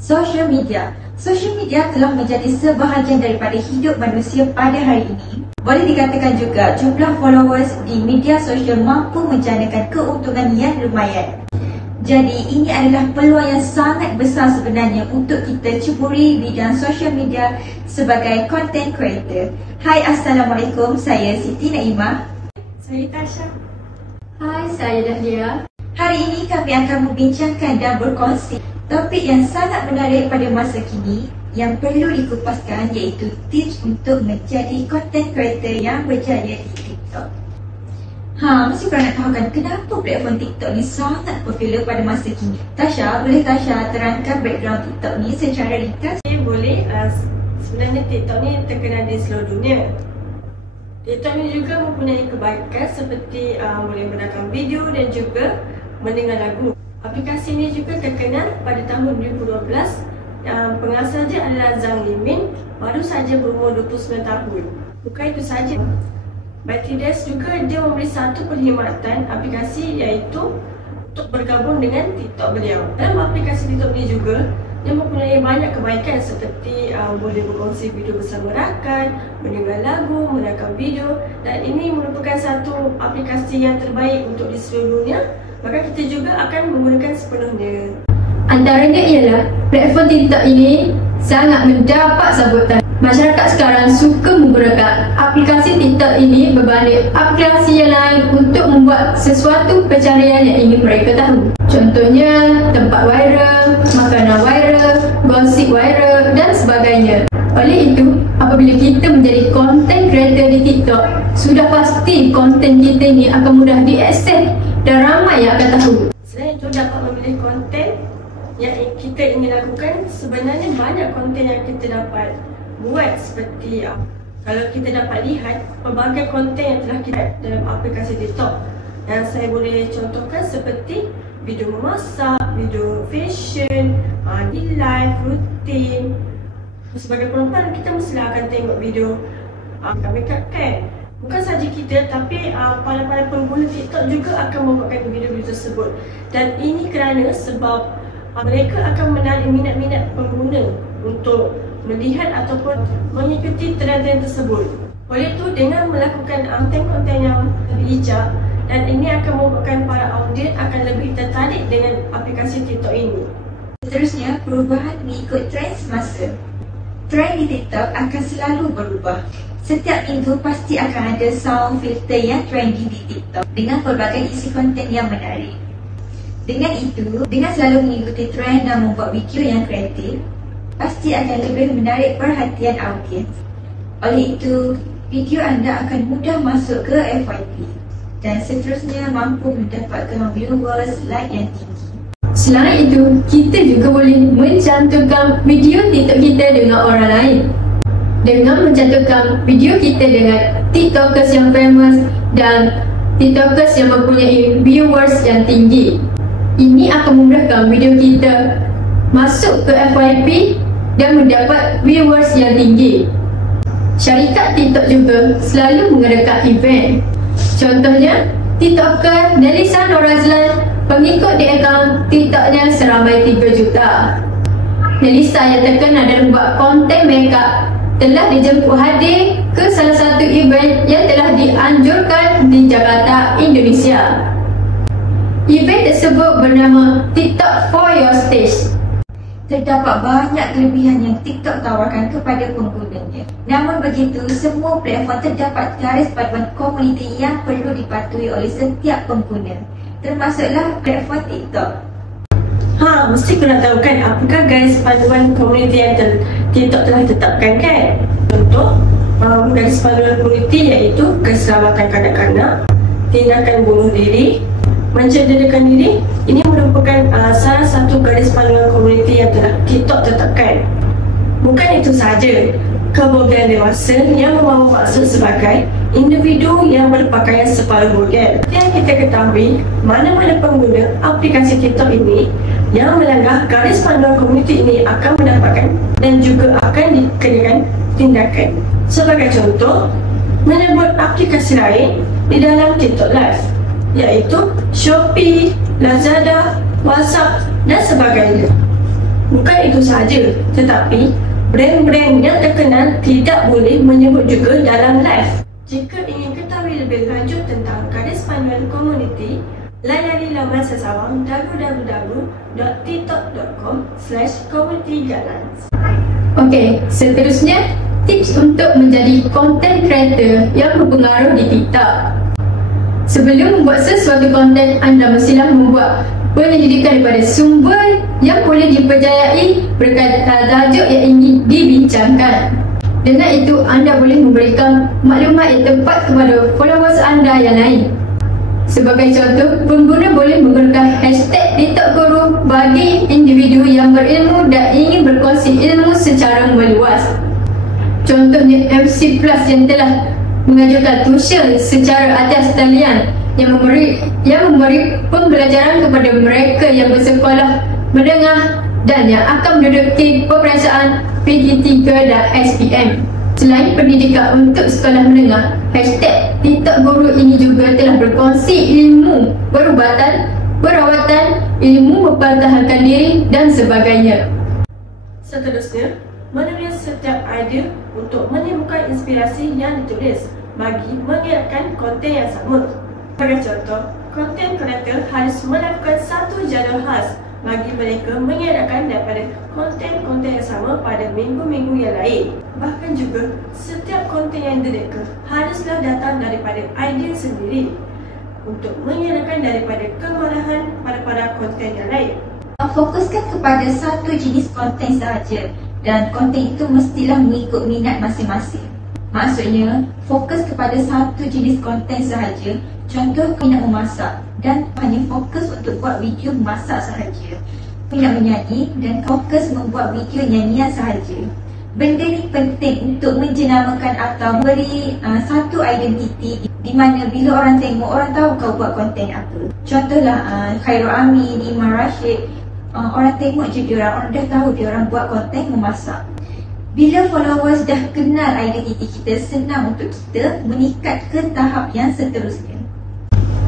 Social media. Social media telah menjadi sebahagian daripada hidup manusia pada hari ini. Boleh dikatakan juga jumlah followers di media sosial mampu menjanakan keuntungan yang lumayan. Jadi ini adalah peluang yang sangat besar sebenarnya untuk kita ceburi bidang social media sebagai content creator. Hai, Assalamualaikum. Saya Siti Naimah. Saya Tasha. Hai, saya Dahlia. Hari ini kami akan membincangkan dan berkongsi topik yang sangat menarik pada masa kini yang perlu dikupaskan, iaitu tips untuk menjadi content creator yang berjaya di TikTok. Mesti korang nak tahu kan kenapa platform TikTok ni sangat popular pada masa kini? Tasha, boleh Tasha terangkan background TikTok ni secara ringkas? Boleh. Sebenarnya TikTok ni terkenal di seluruh dunia. TikTok ni juga mempunyai kebaikan seperti boleh merakam video dan juga mendengar lagu. Aplikasi ini juga terkenal pada tahun 2012. Pengasas dia adalah Zhang Limin, baru saja berumur 29 tahun. Bukan itu saja, ByteDance juga dia memberi satu perkhidmatan aplikasi, iaitu untuk bergabung dengan TikTok beliau. Dalam aplikasi TikTok ini juga dia mempunyai banyak kebaikan seperti boleh berkongsi video bersama rakan, mendengar lagu, merakam video, dan ini merupakan satu aplikasi yang terbaik untuk di seluruh dunia. Maka kita juga akan menggunakan sepenuhnya. Antaranya ialah platform TikTok ini sangat mendapat sambutan. Masyarakat sekarang suka menggunakan aplikasi TikTok ini berbanding aplikasi yang lain untuk membuat sesuatu pencarian yang ingin mereka tahu. Contohnya tempat viral, makanan viral, gosip viral dan sebagainya. Oleh itu, apabila kita menjadi content creator di TikTok, sudah pasti konten kita ini akan mudah diakses dan ramai yang akan tahu. Selain itu, dapat memilih konten yang kita ingin lakukan. Sebenarnya banyak konten yang kita dapat buat, seperti kalau kita dapat lihat pelbagai konten yang telah kita dalam aplikasi TikTok. Dan saya boleh contohkan seperti video memasak, video fashion, live, rutin. Sebagai perempuan, kita mestilah akan tengok video makeup kan. Bukan saja kita, tapi para pengguna TikTok juga akan membuatkan video-video tersebut. Dan ini kerana sebab mereka akan menarik minat-minat pengguna untuk melihat ataupun mengikuti trend-trend tersebut. Oleh itu, dengan melakukan konten-konten yang bijak, dan ini akan membuatkan para audiens akan lebih tertarik dengan aplikasi TikTok ini. Seterusnya, perubahan mengikut trend semasa. Trend di TikTok akan selalu berubah. Setiap minggu pasti akan ada sound filter yang trendy di TikTok dengan pelbagai isi konten yang menarik. Dengan itu, dengan selalu mengikuti trend dan membuat video yang kreatif, pasti akan lebih menarik perhatian audiens. Oleh itu, video anda akan mudah masuk ke FYP dan seterusnya mampu mendapatkan viewers like yang tinggi. Selain itu, kita juga boleh mencantumkan video TikTok kita dengan orang lain. Dengan mencantumkan video kita dengan TikTokers yang famous dan TikTokers yang mempunyai viewers yang tinggi, ini akan memudahkan video kita masuk ke FYP dan mendapat viewers yang tinggi. Syarikat TikTok juga selalu mengadakan event. Contohnya, TikToker Nelisa Norazlan, pengikut di akaun TikToknya seramai 3 juta. Nelisa yang terkenal dalam buat konten makeup telah dijemput hadir ke salah satu event yang telah dianjurkan di Jakarta, Indonesia. Event tersebut bernama TikTok for Your Stage. Terdapat banyak kelebihan yang TikTok tawarkan kepada penggunanya. Namun begitu, semua platform terdapat garis panduan komuniti yang perlu dipatuhi oleh setiap pengguna, termasuklah platform TikTok. Mesti korang tahu kan apakah garis panduan komuniti yang TikTok telah tetapkan kan? Contoh, garis panduan komuniti iaitu keselamatan kanak-kanak, tindakan bunuh diri, mencederakan diri. Ini merupakan salah satu garis panduan komuniti yang telah TikTok tetapkan. Bukan itu sahaja, kevulgaran dewasa yang membawa maksud sebagai individu yang berpakaian separuh vulgar. Yang kita ketahui, mana-mana pengguna aplikasi TikTok ini yang melanggar garis panduan komuniti ini akan mendapatkan dan juga akan dikenakan tindakan. Sebagai contoh, menyebut aplikasi lain di dalam TikTok Live, iaitu Shopee, Lazada, WhatsApp dan sebagainya. Bukan itu sahaja, tetapi brand-brand yang terkenal tidak boleh menyebut juga dalam live. Jika ingin ketahui lebih lanjut tentang Gadis Panduan Komuniti, layari laman sesawang www.tiktok.com/communityguidelines. Okey, seterusnya tips untuk menjadi content creator yang berpengaruh di TikTok. Sebelum membuat sesuatu konten, anda mestilah membuat penyelidikan daripada sumber yang boleh dipercayai berkaitan tajuk yang ingin dibincangkan. Dengan itu, anda boleh memberikan maklumat yang tepat kepada followers anda yang lain. Sebagai contoh, pengguna boleh menggunakan hashtag TikTok Guru bagi individu yang berilmu dan ingin berkongsi ilmu secara meluas. Contohnya MC Plus yang telah mengajukan tuition secara atas talian yang memberi pembelajaran kepada mereka yang bersekolah menengah dan yang akan menduduki peperiksaan PG3 dan SPM. Selain pendidikan untuk sekolah menengah, hashtag TikTok Guru ini juga telah berkongsi ilmu perawatan, ilmu mempertahankan diri dan sebagainya. Seterusnya, menulis setiap idea untuk menimbulkan inspirasi yang ditulis bagi mengelakkan konten yang sama. Sebagai contoh, konten kreator harus melakukan satu jadual khas bagi mereka mengelakkan daripada konten-konten yang sama pada minggu-minggu yang lain. Bahkan juga, setiap konten yang direka haruslah datang daripada idea sendiri untuk mengelakkan daripada kemarahan pada konten yang lain. Fokuskan kepada satu jenis konten sahaja dan konten itu mestilah mengikut minat masing-masing. Maksudnya, fokus kepada satu jenis konten sahaja. Contoh, minat memasak dan hanya fokus untuk buat video memasak sahaja. Minat menyanyi dan fokus membuat video nyanyian sahaja. Benda ni penting untuk menjenamakan atau beri satu identiti di mana bila orang tengok, orang tahu kau buat konten apa. Contohlah Khairul Amin, Iman Rashid, orang tengok je orang dah tahu dia orang buat konten memasak. Bila followers dah kenal identiti kita, senang untuk kita meningkat ke tahap yang seterusnya.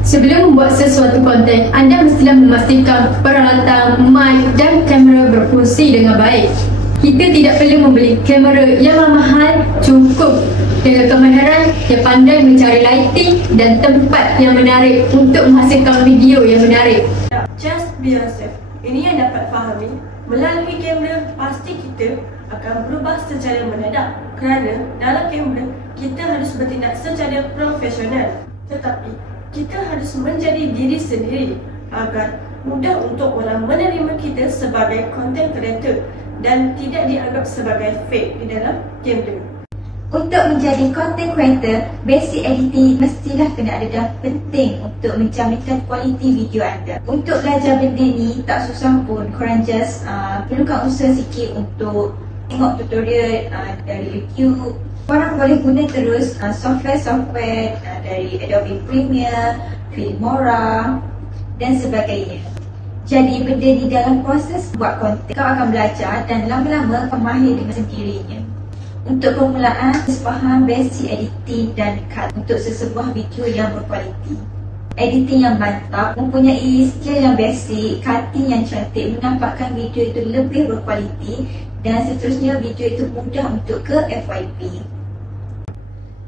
Sebelum membuat sesuatu konten, anda mestilah memastikan peralatan mic dan kamera berfungsi dengan baik. Kita tidak perlu membeli kamera yang mahal, cukup dengan kemahiran yang pandai mencari lighting dan tempat yang menarik untuk menghasilkan video yang menarik. Just be yourself. Ini yang dapat fahami, melalui kamera pasti kita akan berubah secara mendadak kerana dalam kamera kita harus bertindak secara profesional. Tetapi kita harus menjadi diri sendiri agar mudah untuk orang menerima kita sebagai content creator dan tidak dianggap sebagai fake di dalam kamera. Untuk menjadi content creator, basic editing mestilah kena ada dan penting untuk menjaminkan kualiti video anda. Untuk belajar benda ni tak susah pun, korang just perlukan usaha sikit untuk tengok tutorial dari YouTube. Korang boleh guna terus software dari Adobe Premiere, Filmora dan sebagainya. Jadi benda ni dalam proses buat konten, kau akan belajar dan lama-lama kau mahir dengan sendirinya. Untuk permulaan, faham basic editing dan cut untuk sesebuah video yang berkualiti. Editing yang mantap, mempunyai skill yang basic, cutting yang cantik menampakkan video itu lebih berkualiti dan seterusnya video itu mudah untuk ke FYP.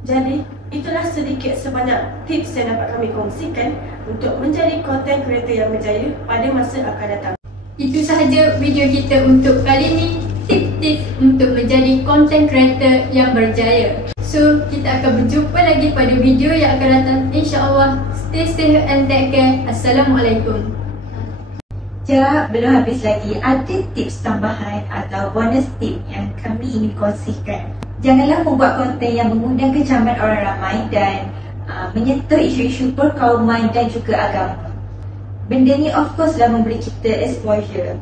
Jadi, itulah sedikit sebanyak tips yang dapat kami kongsikan untuk menjadi content creator yang berjaya pada masa akan datang. Itu sahaja video kita untuk kali ini. Tips-tips untuk menjadi content creator yang berjaya. So, kita akan berjumpa lagi pada video yang akan datang. InsyaAllah. Stay safe and take care. Assalamualaikum. Belum habis lagi, ada tips tambahan atau bonus tip yang kami ingin kongsikan. Janganlah membuat konten yang mengundang kecaman orang ramai dan menyentuh isu-isu perkauman dan juga agama. Benda ni of course lah memberi kita exposure.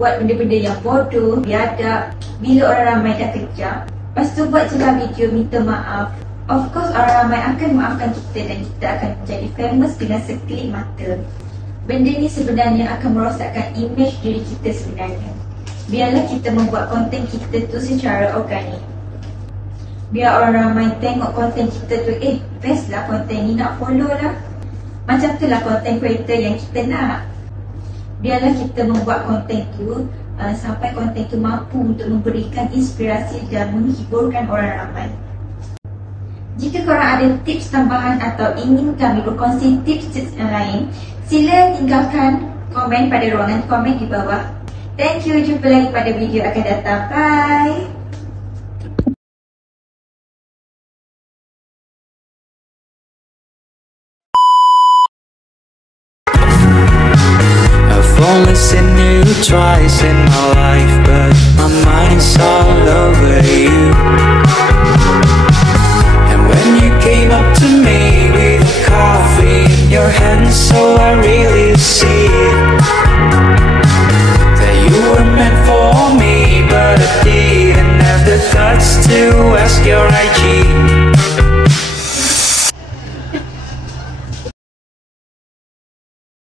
Buat benda-benda yang bodoh, biadab, bila orang ramai dah kejam, lepas tu buat je lah video minta maaf. Of course orang ramai akan maafkan kita dan kita akan menjadi famous dengan sekelip mata. Benda ni sebenarnya akan merosakkan image diri kita sebenarnya. Biarlah kita membuat konten kita tu secara organik. Biar orang ramai tengok konten kita tu, best lah konten ni, nak follow lah. Macam tu lah konten creator yang kita nak. Biarlah kita membuat konten tu sampai konten itu mampu untuk memberikan inspirasi dan menghiburkan orang ramai. Jika korang ada tips tambahan atau ingin kami berkongsi tips-tips yang lain, sila tinggalkan komen pada ruangan komen di bawah. Thank you, jumpa lagi pada video akan datang. Bye! I've only seen you twice in my life, but my mind's all over you. And when you came up to me with a coffee in your hand, so I really